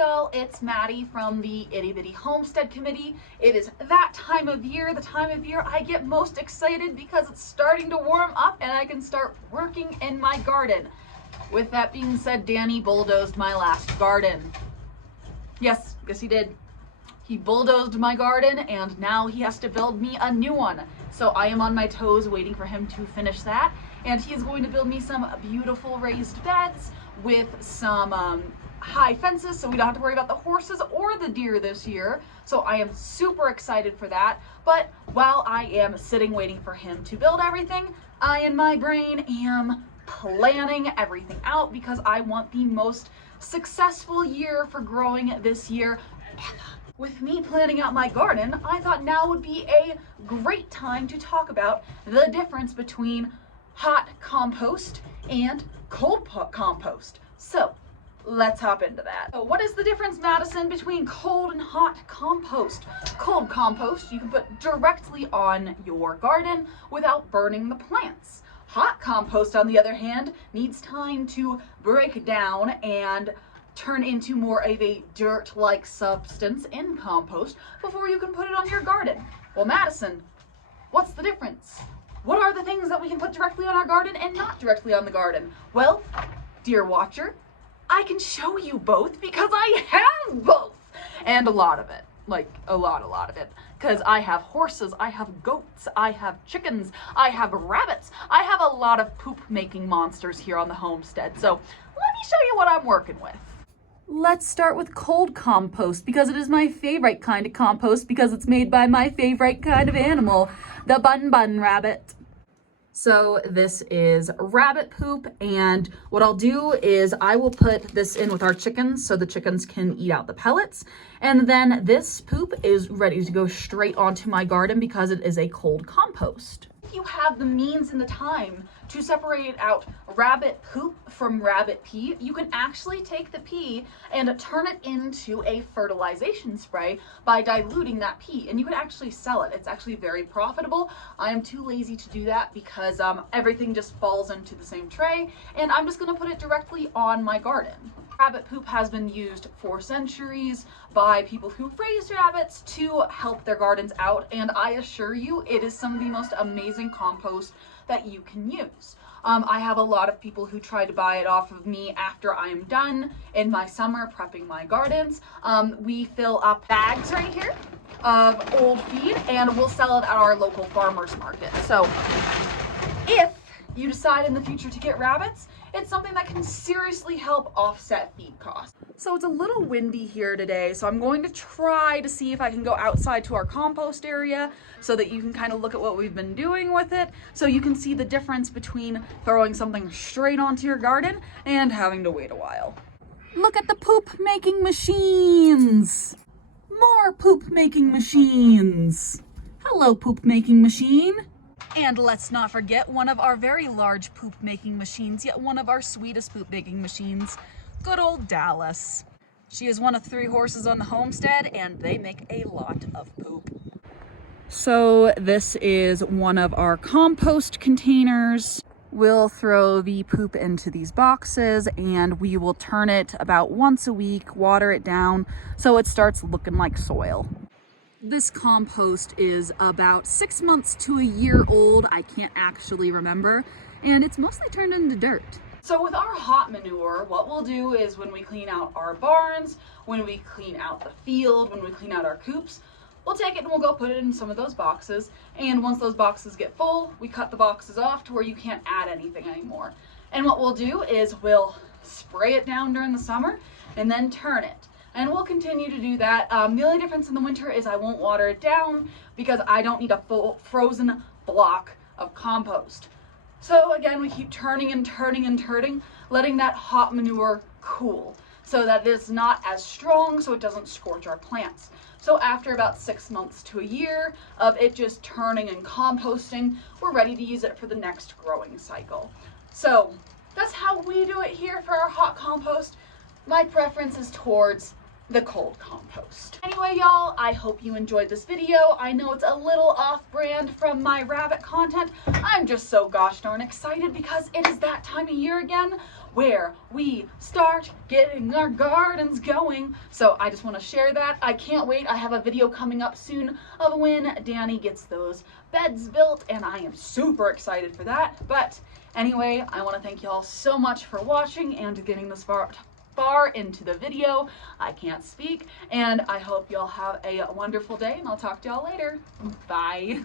y'all, it's Maddie from the Itty Bitty Homestead Committee. It is that time of year, the time of year I get most excited because it's starting to warm up and I can start working in my garden. With that being said, Danny bulldozed my last garden. Yes, he did. He bulldozed my garden and now he has to build me a new one. So I am on my toes waiting for him to finish that. And he is going to build me some beautiful raised beds with some high fences so we don't have to worry about the horses or the deer this year. So I am super excited for that. But while I am sitting waiting for him to build everything, I in my brain am planning everything out because I want the most successful year for growing this year ever. With me planning out my garden, I thought now would be a great time to talk about the difference between hot compost and cold compost. So let's hop into that. So what is the difference, Madison, between cold and hot compost? Cold compost you can put directly on your garden without burning the plants. Hot compost, on the other hand, needs time to break down and turn into more of a dirt-like substance in compost before you can put it on your garden. Well, Madison, what's the difference? What are the things that we can put directly on our garden and not directly on the garden? Well, dear watcher, I can show you both because I have both. And a lot of it. Like a lot of it. Because I have horses, I have goats, I have chickens, I have rabbits. I have a lot of poop-making monsters here on the homestead. So let me show you what I'm working with. Let's start with cold compost because it is my favorite kind of compost because it's made by my favorite kind of animal, the bun rabbit. So this is rabbit poop, and what I'll do is I will put this in with our chickens so the chickens can eat out the pellets, and then this poop is ready to go straight onto my garden because it is a cold compost. If you have the means and the time to separate out rabbit poop from rabbit pee, you can actually take the pee and turn it into a fertilization spray by diluting that pee, and you can actually sell it. It's actually very profitable. I am too lazy to do that because everything just falls into the same tray, and I'm just going to put it directly on my garden. Rabbit poop has been used for centuries by people who raise rabbits to help their gardens out, and I assure you it is some of the most amazing compost that you can use. I have a lot of people who try to buy it off of me after I am done in my summer prepping my gardens. We fill up bags right here of old feed and we'll sell it at our local farmers market. So if you decide in the future to get rabbits, it's something that can seriously help offset feed costs. So it's a little windy here today, so I'm going to try to see if I can go outside to our compost area so that you can kind of look at what we've been doing with it, so you can see the difference between throwing something straight onto your garden and having to wait a while. Look at the poop making machines! More poop making machines! Hello, poop making machine! And let's not forget one of our very large poop making machines, yet one of our sweetest poop making machines, good old Dallas. She is one of 3 horses on the homestead and they make a lot of poop. So this is one of our compost containers. We'll throw the poop into these boxes and we will turn it about once a week, water it down so it starts looking like soil. This compost is about 6 months to a year old. I can't actually remember, and it's mostly turned into dirt. So with our hot manure, what we'll do is when we clean out our barns, when we clean out the field, when we clean out our coops, we'll take it and we'll go put it in some of those boxes. And once those boxes get full, we cut the boxes off to where you can't add anything anymore. And what we'll do is we'll spray it down during the summer and then turn it. And we'll continue to do that. The only difference in the winter is I won't water it down because I don't need a full frozen block of compost. So again, we keep turning and turning and turning, letting that hot manure cool so that it's not as strong so it doesn't scorch our plants. So after about 6 months to a year of it just turning and composting, we're ready to use it for the next growing cycle. So that's how we do it here for our hot compost. My preference is towards the cold compost. Anyway, y'all, I hope you enjoyed this video. I know it's a little off-brand from my rabbit content. I'm just so gosh darn excited because it is that time of year again where we start getting our gardens going. So I just want to share that. I can't wait. I have a video coming up soon of when Danny gets those beds built, and I am super excited for that. But anyway, I want to thank y'all so much for watching and getting this far into the video. I can't speak, and I hope y'all have a wonderful day, and I'll talk to y'all later. Bye.